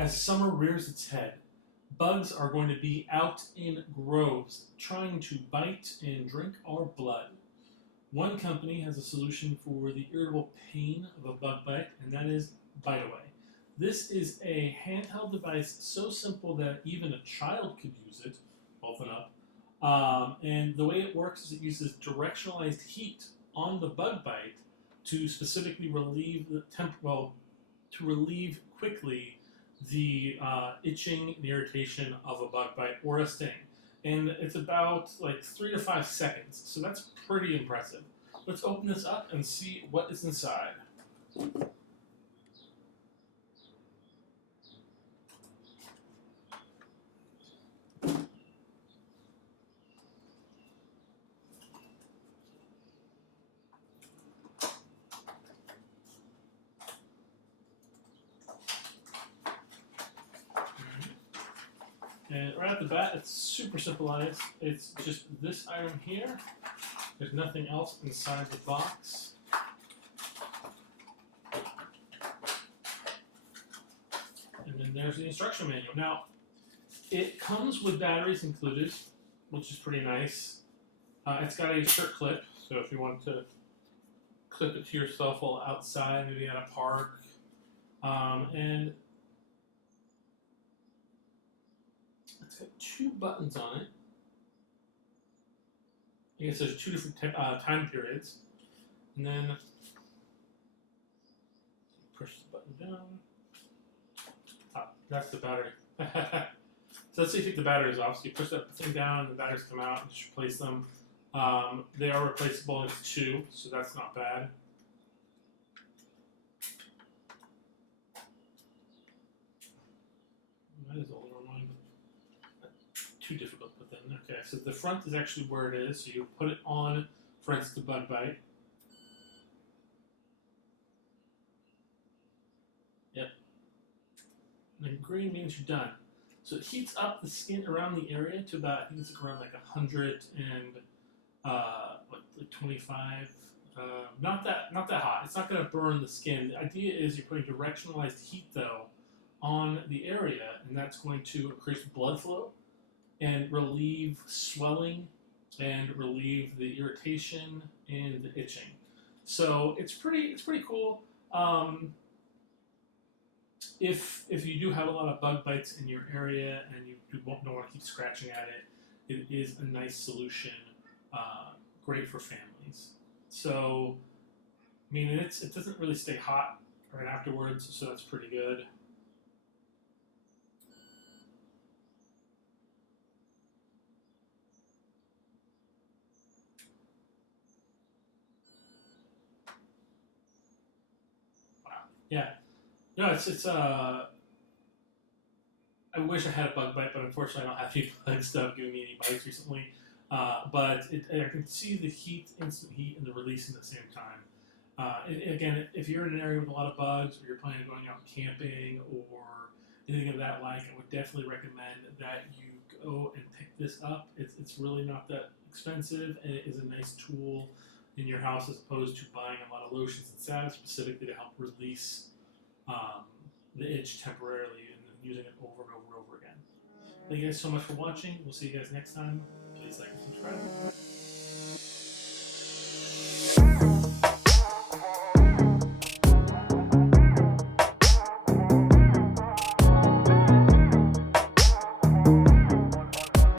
As summer rears its head, bugs are going to be out in groves trying to bite and drink our blood. One company has a solution for the irritable pain of a bug bite, and that is BiteAway. This is a handheld device so simple that even a child could use it, both and up. And the way it works is it uses directionalized heat on the bug bite to specifically relieve the to relieve quickly the itching and irritation of a bug bite or a sting. And it's about like 3 to 5 seconds, so that's pretty impressive. Let's open this up and see what is inside. And right at the bat, it's super simplified. It's just this item here. There's nothing else inside the box. And then there's the instruction manual. Now, it comes with batteries included, which is pretty nice. It's got a shirt clip, so if you want to clip it to yourself while outside, maybe at a park. And it's got 2 buttons on it. I guess there's 2 different time periods. And then push the button down. That's the battery. So let's say you take the batteries off. So you push that thing down, the batteries come out, and just replace them. They are replaceable in 2, so that's not bad. That is a little annoying, but too difficult to put that in. Okay, so the front is actually where it is. So you put it on, for instance, the bug bite. Yep. And then green means you're done. So it heats up the skin around the area to about, I think it's around like 125. Not that hot. It's not going to burn the skin. The idea is you're putting directionalized heat though on the area, and that's going to increase blood flow and relieve swelling and relieve the irritation and the itching. So it's pretty cool. If you do have a lot of bug bites in your area and you don't want to keep scratching at it, it is a nice solution, great for families. So, I mean, it doesn't really stay hot right afterwards, so that's pretty good. Wow. Yeah. No, it's I wish I had a bug bite, but unfortunately I don't have any bug stuff giving me any bites recently. But I can see the heat, instant heat, and the release at the same time. Again, if you're in an area with a lot of bugs, or you're planning on going out camping, or anything of that like, I would definitely recommend that you go and pick this up. It's really not that expensive, and it is a nice tool in your house as opposed to buying a lot of lotions and salves specifically to help release the itch temporarily and then using it over and over and over again. Thank you guys so much for watching. We'll see you guys next time. Please like and subscribe.